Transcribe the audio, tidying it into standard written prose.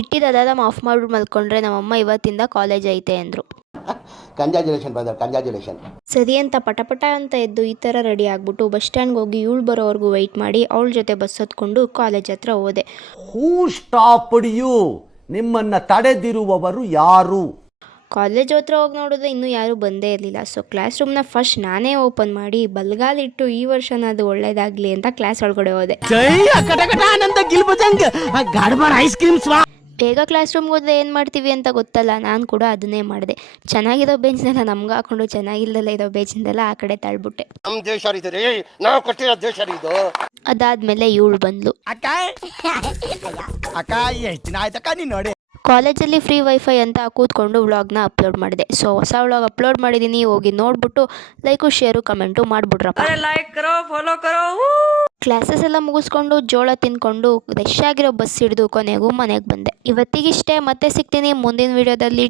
ಇಟ್ಟಿದ್ದ alarm of ಮಾಡ್ಬಿಟ್ಟು ಮಲ್ಕೊಂಡ್ರೆ ನಮ್ಮಮ್ಮ ಇವತ್ತಿಂದ ಕಾಲೇಜ್ ಐತೆ ಅಂದರು. Congratulation brother, congratulation. ಸರಿ ಅಂತ ಪಟ ಅಂತ ಎದ್ದು ಈ ಥರ ರೆಡಿ ಆಗಿಬಿಟ್ಟು ಬಸ್ ಸ್ಟ್ಯಾಂಡ್ಗೆ ಹೋಗಿ ಇವಳು ಬರೋವರೆಗೂ ವೆಯ್ಟ್ ಮಾಡಿ ಅವಳ ಜೊತೆ ಬಸ್ ಹತ್ಕೊಂಡು ಕಾಲೇಜ್ ಹತ್ರ ಹೋದೆ. ಹೂ ಸ್ಟಾಪ್ಡ್ ಯು? ನಿಮ್ಮನ್ನು ತಡೆದಿರುವವರು ಯಾರು? ಕಾಲೇಜ್ ಹತ್ರ ಹೋಗಿ ನೋಡಿದ್ರೆ ಇನ್ನೂ ಯಾರೂ ಬಂದೇ ಇರಲಿಲ್ಲ. ಸೊ ಕ್ಲಾಸ್ ರೂಮ್ನ ಫಸ್ಟ್ ನಾನೇ ಓಪನ್ ಮಾಡಿ ಬಲ್ಗಾಲಿಟ್ಟು ಈ ವರ್ಷನಾದ್ರು ಒಳ್ಳೇದಾಗಲಿ ಅಂತ ಕ್ಲಾಸ್ ಒಳಗಡೆ ಹೋದೆ. ಬೇಗ ಕ್ಲಾಸ್ ರೂಮ್ಗೆ ಹೋದ್ರೆ ಏನು ಮಾಡ್ತೀವಿ ಅಂತ ಗೊತ್ತಲ್ಲ, ನಾನು ಕೂಡ ಅದನ್ನೇ ಮಾಡಿದೆ. ಚೆನ್ನಾಗಿರೋ ಬೆಂಚ್ನೆಲ್ಲ ನಮ್ಗೆ ಹಾಕೊಂಡು ಚೆನ್ನಾಗಿಲ್ಲದಲ್ಲ ಇರೋ ಬೆಂಚ್ನೆಲ್ಲ ಆ ಕಡೆ ತಳ್ಬಿಟ್ಟೆ. ನಮ್ಮ ದೇಶ ಇದು ರೀ, ನಾವು ಕೊಟ್ಟಿರೋ ದೇಶ ಇದು. ಅದಾದ್ಮೇಲೆ ಇವಳು ಬಂದ್ಲು. ಕಾಲೇಜಲ್ಲಿ ಫ್ರೀ ವೈಫೈ ಅಂತ ಕೂತ್ಕೊಂಡು ವ್ಲಾಗ್ನ ಅಪ್ಲೋಡ್ ಮಾಡಿದೆ. ಸೊ ಹೊಸ ವ್ಲಾಗ್ ಅಪ್ಲೋಡ್ ಮಾಡಿದ್ದೀನಿ, ಹೋಗಿ ನೋಡ್ಬಿಟ್ಟು ಲೈಕು ಶೇರು ಕಮೆಂಟು ಮಾಡಿಬಿಡ್ರಪ್ಪ. ಕ್ಲಾಸಸ್ ಎಲ್ಲ ಮುಗಿಸ್ಕೊಂಡು ಜೋಳ ತಿನ್ಕೊಂಡು ರಶ್ ಆಗಿರೋ ಬಸ್ ಹಿಡಿದು ಕೊನೆಗೂ ಮನೆಗೆ ಬಂದೆ. ಇವತ್ತಿಗಿಷ್ಟೇ, ಮತ್ತೆ ಸಿಗ್ತೀನಿ ಮುಂದಿನ ವಿಡಿಯೋದಲ್ಲಿ.